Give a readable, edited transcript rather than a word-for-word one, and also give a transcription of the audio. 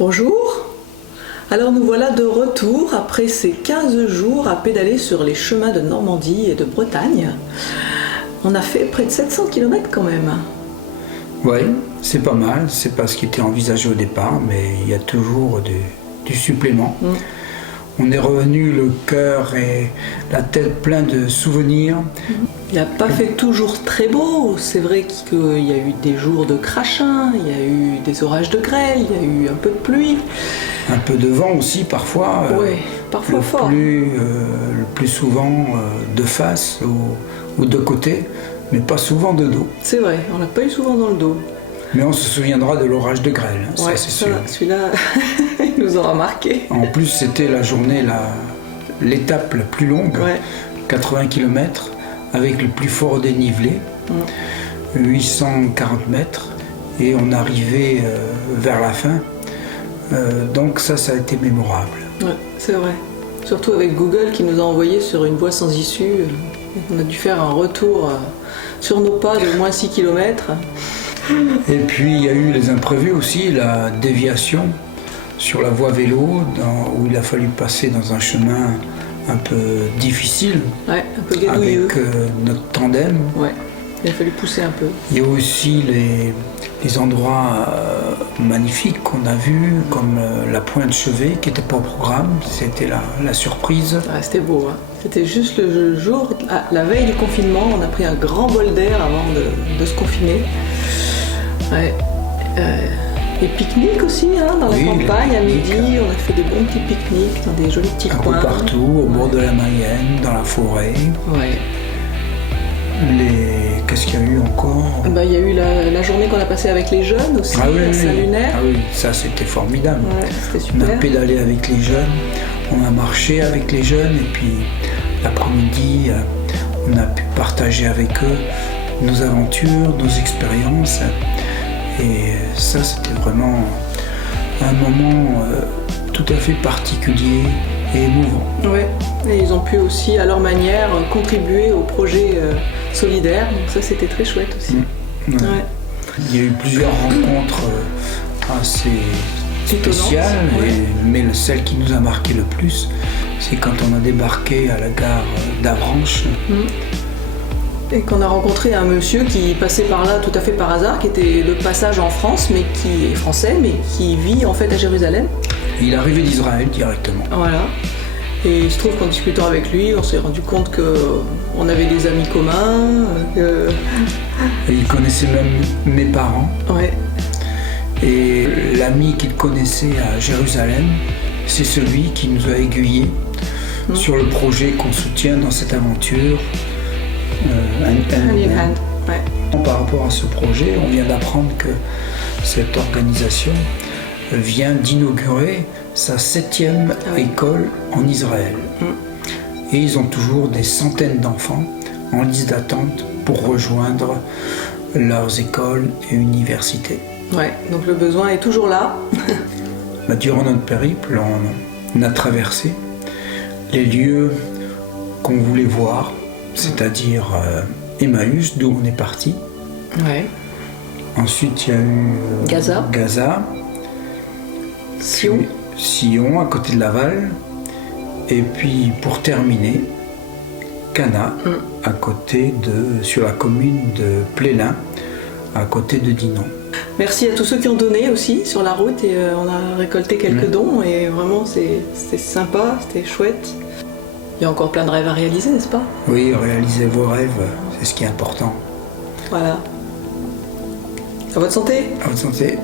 Bonjour, alors nous voilà de retour après ces 15 jours à pédaler sur les chemins de Normandie et de Bretagne. On a fait près de 700 km quand même. Oui, c'est pas mal, c'est pas ce qui était envisagé au départ, mais il y a toujours du supplément. On est revenu le cœur et la tête plein de souvenirs. Il n'a pas fait toujours très beau, c'est vrai qu'il y a eu des jours de crachin, il y a eu des orages de grêle, il y a eu un peu de pluie. Un peu de vent aussi parfois. Oui, parfois fort. Le plus souvent de face ou de côté, mais pas souvent de dos. C'est vrai, on l'a pas eu souvent dans le dos. Mais on se souviendra de l'orage de grêle, Ouais, ça c'est sûr. Celui-là, il nous aura marqué. En plus, c'était la journée, l'étape la plus longue, 80 km, avec le plus fort dénivelé, 840 mètres, et on arrivait vers la fin. Donc ça a été mémorable. Ouais, c'est vrai. Surtout avec Google qui nous a envoyé sur une voie sans issue. On a dû faire un retour sur nos pas de moins 6 km. Et puis il y a eu les imprévus aussi, la déviation sur la voie vélo, où il a fallu passer dans un chemin un peu difficile, un peu gadouilleux. Avec notre tandem. Ouais, il a fallu pousser un peu. Il y a aussi les endroits magnifiques qu'on a vus, comme la Pointe Chevet, qui n'était pas au programme, c'était la surprise. C'était beau, hein. C'était juste le jour, la veille du confinement, on a pris un grand bol d'air avant de se confiner. Ouais. Et pique-nique aussi, hein, dans la campagne, à midi, on a fait des bons petits pique-niques dans des jolis petits coins. Un peu partout, au bord de la Mayenne, dans la forêt. Ouais. Qu'est-ce qu'il y a eu encore? Il y a eu la journée qu'on a passée avec les jeunes aussi, à Saint-Lunaire. Ah oui, ça c'était formidable. Ouais, c'était super. On a pédalé avec les jeunes, on a marché avec les jeunes, et puis l'après-midi, on a pu partager avec eux nos aventures, nos expériences. Et ça, c'était vraiment un moment tout à fait particulier et émouvant. Oui, et ils ont pu aussi, à leur manière, contribuer au projet solidaire. Donc ça, c'était très chouette aussi. Ouais. Il y a eu plusieurs rencontres assez spéciales, mais celle qui nous a marqué le plus, c'est quand on a débarqué à la gare d'Avranches. Et qu'on a rencontré un monsieur qui passait par là tout à fait par hasard, qui était de passage en France, mais qui est français, mais qui vit en fait à Jérusalem. Il est arrivé d'Israël directement. Voilà. Et il se trouve qu'en discutant avec lui, on s'est rendu compte qu'on avait des amis communs. Et il connaissait même mes parents. Ouais. Et l'ami qu'il connaissait à Jérusalem, c'est celui qui nous a aiguillés sur le projet qu'on soutient dans cette aventure. Hand in hand. Ouais. Par rapport à ce projet, on vient d'apprendre que cette organisation vient d'inaugurer sa 7e école en Israël. Et ils ont toujours des centaines d'enfants en liste d'attente pour rejoindre leurs écoles et universités. Ouais, donc le besoin est toujours là. Durant notre périple, on a traversé les lieux qu'on voulait voir, c'est-à-dire Emmaüs, d'où on est parti. Ouais. Ensuite, il y a eu Gaza. Sion, à côté de Laval. Et puis, pour terminer, Cana, sur la commune de Plélin, à côté de Dinan. Merci à tous ceux qui ont donné aussi sur la route, et on a récolté quelques dons, et vraiment c'était sympa, c'était chouette. Il y a encore plein de rêves à réaliser, n'est-ce pas? Oui, réalisez vos rêves, c'est ce qui est important. Voilà. À votre santé. À votre santé.